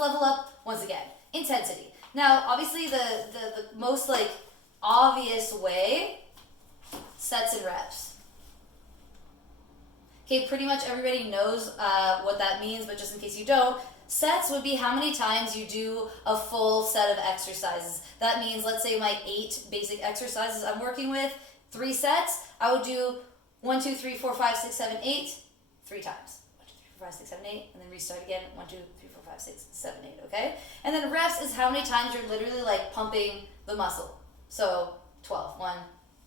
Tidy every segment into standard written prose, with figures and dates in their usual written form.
let's level up once again. Intensity. Now, obviously the most like obvious way, sets and reps. Okay, pretty much everybody knows what that means, but just in case you don't, sets would be how many times you do a full set of exercises. That means, let's say my 8 basic exercises I'm working with, 3 sets, I would do 1, 2, 3, 4, 5, 6, 7, 8, 3 times. 1, 2, 3, 4, 5, 6, 7, 8, and then restart again. 1, 2, 3, 4, 5, 6, 7, 8, okay? And then reps is how many times you're literally like pumping the muscle. So 12, 1,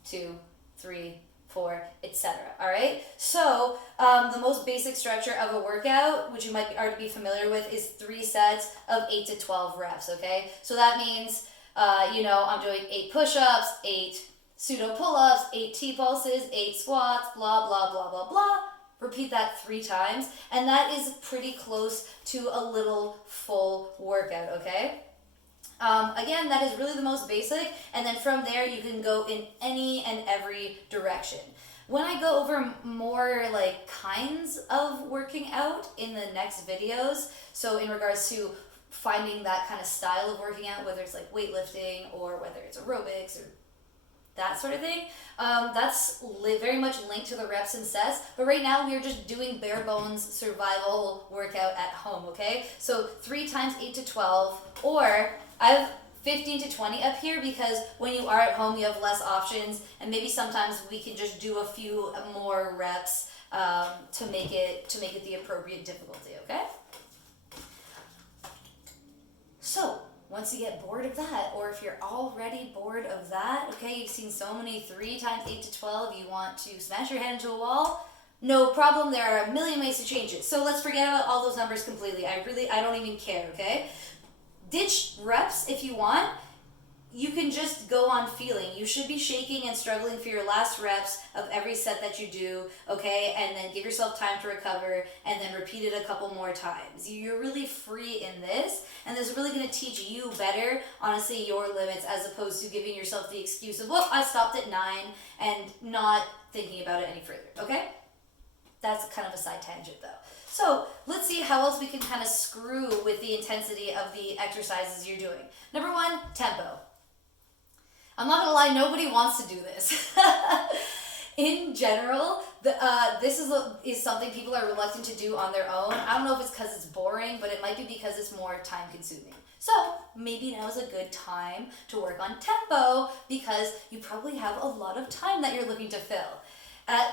2, 3, 4, etc. All right. So the most basic structure of a workout, which you might already be familiar with, is 3 sets of 8 to 12 reps. Okay. So that means, I'm doing 8 push-ups, 8 pseudo pull-ups, 8 T-pulses, 8 squats, blah, blah, blah, blah, blah. Repeat that 3 times. And that is pretty close to a little full workout. Okay. Again, that is really the most basic, and then from there you can go in any and every direction. When I go over more like kinds of working out in the next videos, so in regards to finding that kind of style of working out, whether it's like weightlifting or whether it's aerobics or that sort of thing, that's very much linked to the reps and sets. But right now we are just doing bare bones survival workout at home, okay? So 3 times 8 to 12, or I have 15 to 20 up here because when you are at home you have less options, and maybe sometimes we can just do a few more reps to make it the appropriate difficulty, okay? So once you get bored of that, or if you're already bored of that, okay, you've seen so many 3 times 8 to 12, you want to smash your head into a wall, no problem, there are a million ways to change it. So let's forget about all those numbers completely. I don't even care, okay? Ditch reps if you want. You can just go on feeling. You should be shaking and struggling for your last reps of every set that you do, okay? And then give yourself time to recover and then repeat it a couple more times. You're really free in this, and this is really going to teach you better, honestly, your limits, as opposed to giving yourself the excuse of, well, I stopped at 9 and not thinking about it any further, okay? That's kind of a side tangent though. So let's see how else we can kind of screw with the intensity of the exercises you're doing. Number 1, tempo. I'm not gonna lie, nobody wants to do this. In general, this is something people are reluctant to do on their own. I don't know if it's because it's boring, but it might be because it's more time consuming. So maybe now is a good time to work on tempo because you probably have a lot of time that you're looking to fill.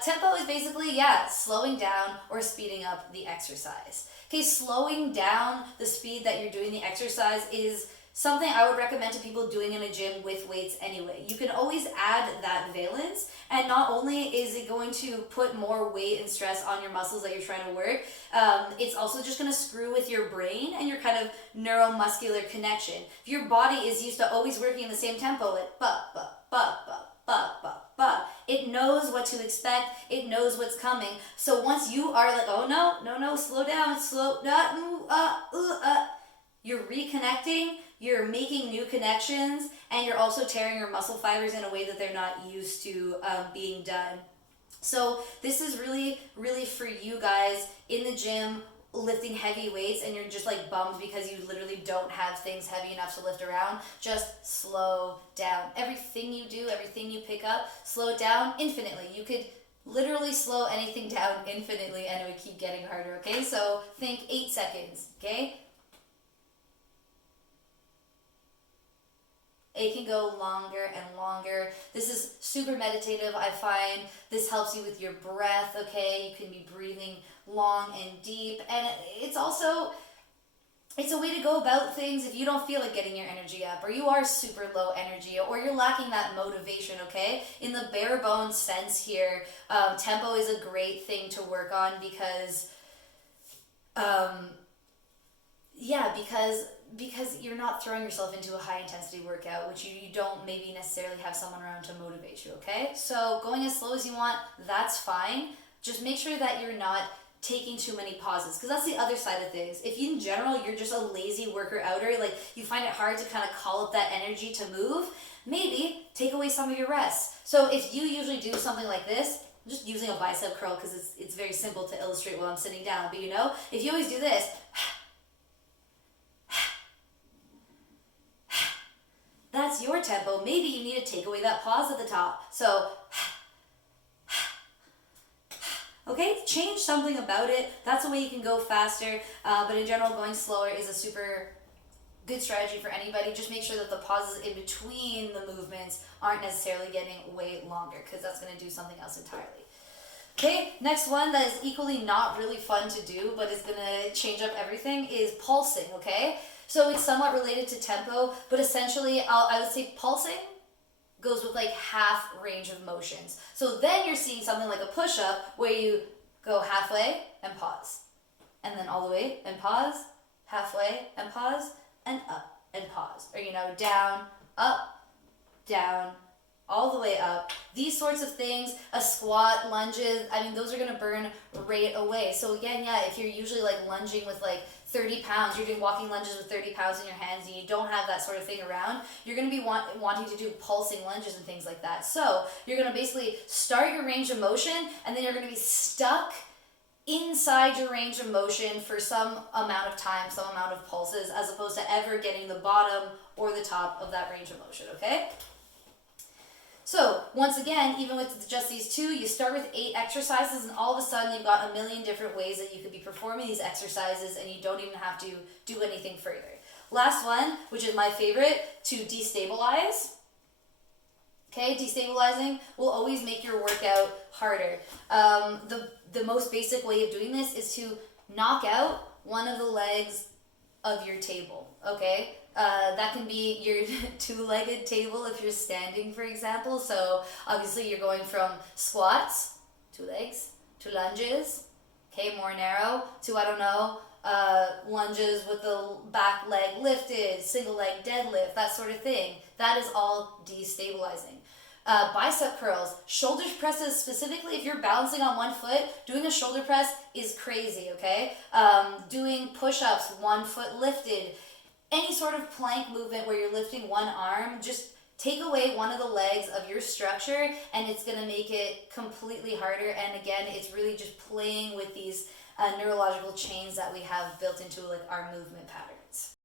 Tempo is basically, slowing down or speeding up the exercise. Okay, slowing down the speed that you're doing the exercise is something I would recommend to people doing in a gym with weights anyway. You can always add that valence, and not only is it going to put more weight and stress on your muscles that you're trying to work, it's also just going to screw with your brain and your kind of neuromuscular connection. If your body is used to always working in the same tempo, like ba, ba, ba, ba, ba, ba, ba, it knows what to expect, it knows what's coming. So once you are like, oh no, slow down, you're reconnecting, you're making new connections, and you're also tearing your muscle fibers in a way that they're not used to being done. So this is really, really for you guys in the gym lifting heavy weights and you're just like bummed because you literally don't have things heavy enough to lift around. Just slow down. Everything you do, everything you pick up, slow it down infinitely. You could literally slow anything down infinitely and it would keep getting harder, okay? So think 8 seconds, okay? It can go longer and longer. This is super meditative, I find. This helps you with your breath, okay? You can be breathing long and deep. And it's also, it's a way to go about things if you don't feel like getting your energy up, or you are super low energy, or you're lacking that motivation, okay? In the bare bones sense here, tempo is a great thing to work on because, because you're not throwing yourself into a high intensity workout, which you don't maybe necessarily have someone around to motivate you, okay? So going as slow as you want, that's fine. Just make sure that you're not taking too many pauses, because that's the other side of things. If in general you're just a lazy worker-outer, like you find it hard to kind of call up that energy to move, maybe take away some of your rest. So if you usually do something like this, I'm just using a bicep curl because it's very simple to illustrate while I'm sitting down, but if you always do this, that's your tempo, maybe you need to take away that pause at the top. So, okay, change something about it. That's a way you can go faster, but in general, going slower is a super good strategy for anybody. Just make sure that the pauses in between the movements aren't necessarily getting way longer, because that's going to do something else entirely. Okay, next one that is equally not really fun to do, but is going to change up everything, is pulsing, okay? So it's somewhat related to tempo, but essentially I would say pulsing goes with like half range of motions. So then you're seeing something like a push-up where you go halfway and pause, and then all the way and pause, halfway and pause, and up and pause. Or, down, up, down, all the way up. These sorts of things, a squat, lunges, those are going to burn right away. So again, yeah, if you're usually like lunging with like 30 pounds, you're doing walking lunges with 30 pounds in your hands and you don't have that sort of thing around, you're going to be wanting to do pulsing lunges and things like that. So you're going to basically start your range of motion, and then you're going to be stuck inside your range of motion for some amount of time, some amount of pulses, as opposed to ever getting the bottom or the top of that range of motion, okay? So once again, even with just these two, you start with 8 exercises, and all of a sudden you've got a million different ways that you could be performing these exercises, and you don't even have to do anything further. Last one, which is my favorite, to destabilize. Okay, destabilizing will always make your workout harder. The most basic way of doing this is to knock out one of the legs of your table, okay? That can be your two-legged table if you're standing, for example. So obviously you're going from squats, 2 legs, to lunges, okay, more narrow, to, lunges with the back leg lifted, single leg deadlift, that sort of thing. That is all destabilizing. Bicep curls, shoulder presses, specifically if you're balancing on one foot, doing a shoulder press is crazy, okay? Doing push-ups, 1 foot lifted, any sort of plank movement where you're lifting one arm, just take away one of the legs of your structure and it's going to make it completely harder. And again, it's really just playing with these neurological chains that we have built into like our movement pattern.